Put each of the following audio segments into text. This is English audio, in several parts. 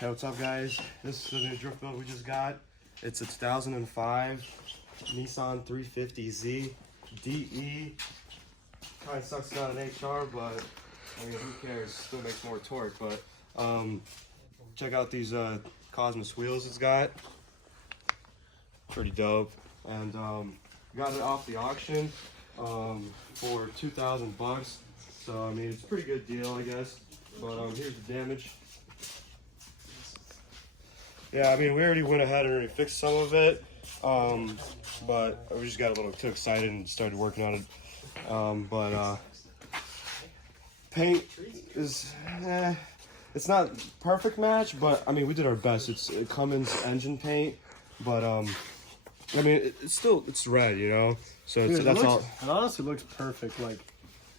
Hey, what's up, guys? This is the new drift boat we just got. It's a 2005 Nissan 350Z DE. Kind of sucks it's not an HR, but I mean, who cares? Still makes more torque. But check out these Cosmos wheels it's got. Pretty dope. And got it off the auction for 2,000 bucks. So I mean, it's a pretty good deal, I guess. But here's the damage. Yeah, I mean, we already went ahead and already fixed some of it, but we just got a little too excited and started working on it. Paint is, it's not perfect match, but I mean, we did our best. It's Cummins engine paint, but I mean, it's red, you know. So Dude, that's all. It honestly looks perfect. Like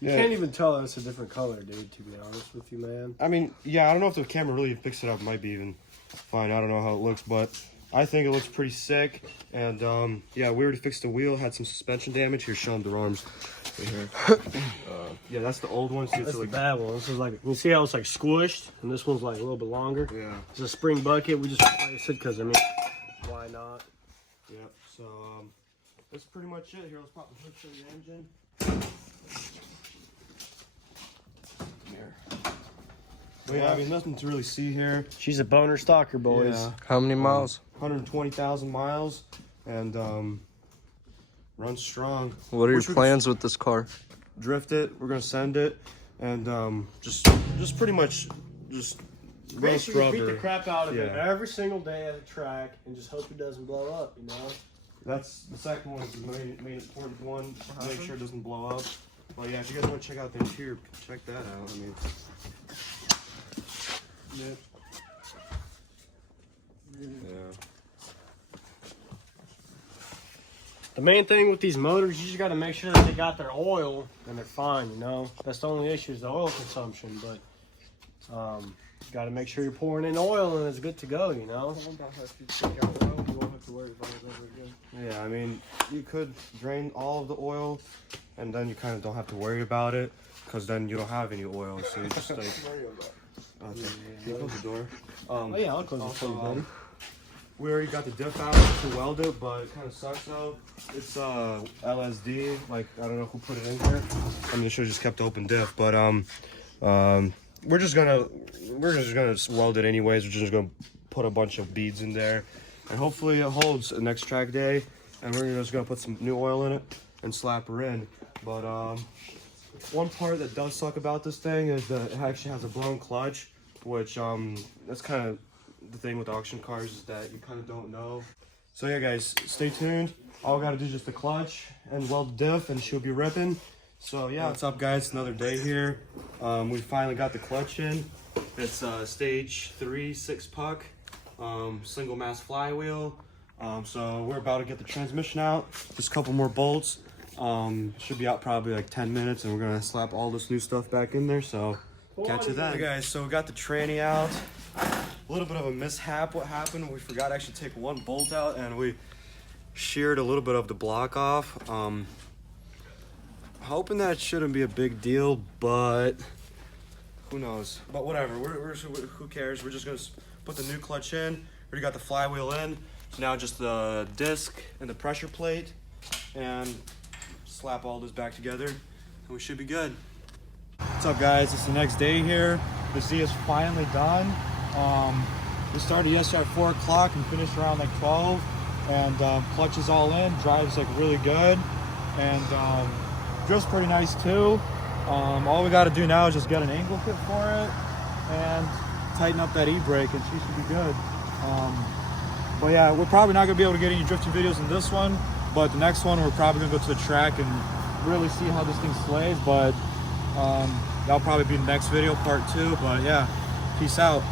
you Yeah. can't even tell that it's a different color, dude. To be honest with you, man. I mean, yeah, I don't know if the camera really picks it up. It might be even fine. I don't know how it looks, but I think it looks pretty sick. And yeah, we already fixed the wheel. Had some suspension damage. Here, show them the arms. Right here. Yeah, that's the old one. See, That's like the bad one. This is like, you see how it's like squished, and this one's like a little bit longer. Yeah. It's a spring bucket. We just replaced it because I mean, why not? Yep. So that's pretty much it. Here, let's pop the hood, show the engine. Here. But yeah, I mean, nothing to really see here. She's a boner stalker, boys. Yeah. How many miles? 120,000 miles, and runs strong. What are your plans with this car? Drift it. We're gonna send it, and just pretty much just roast Basically, beat the rubber. crap out of it Yeah. every single day at the track, and just hope it doesn't blow up. You know. That's the second one. Is the main important one. Make sure it doesn't blow up. But yeah, if you guys want to check out the interior, check that out. I mean. Yep. Yeah. The main thing with these motors, you just got to make sure that they got their oil and they're fine, you know. That's the only issue is the oil consumption, but got to make sure you're pouring in oil and it's good to go, you know. Yeah, I mean, you could drain all of the oil, and then you kind of don't have to worry about it, because then you don't have any oil, so you just like... Okay. Can you close the door? Oh yeah, I'll close it for you, buddy. We already got the diff out to weld it, but it kind of sucks though. It's LSD, like I don't know who put it in here. I mean, it should have just kept open diff, but we're just gonna weld it anyways. We're just gonna put a bunch of beads in there, and hopefully it holds next track day. And we're just gonna put some new oil in it and slap her in. But one part that does suck about this thing is that it actually has a blown clutch, which that's kind of the thing with auction cars, is that you kind of don't know. So yeah, guys, stay tuned. All we gotta do is just the clutch and weld the diff, and she'll be ripping. So yeah, what's up, guys? Another day here. We finally got the clutch in. It's stage 3 6-puck, single mass flywheel. So we're about to get the transmission out. Just a couple more bolts. Should be out probably like 10 minutes, and we're gonna slap all this new stuff back in there. So catch you then. Hey guys, so we got the tranny out. A little bit of a mishap. What happened? We forgot to actually take one bolt out, and we sheared a little bit of the block off. Hoping that shouldn't be a big deal, but who knows? But whatever. Who cares? We're just gonna put the new clutch in. Already got the flywheel in. So now just the disc and the pressure plate, and slap all this back together, and we should be good. What's up, guys? It's the next day here. The Z is finally done. We started yesterday at 4 o'clock and finished around like 12, and clutch is all in, drives like really good, and drifts pretty nice too. All we got to do now is just get an angle kit for it and tighten up that e-brake, and she should be good. But yeah, we're probably not gonna be able to get any drifting videos in this one, but the next one we're probably gonna go to the track and really see how this thing slays. But that'll probably be the next video, part 2. But yeah, peace out.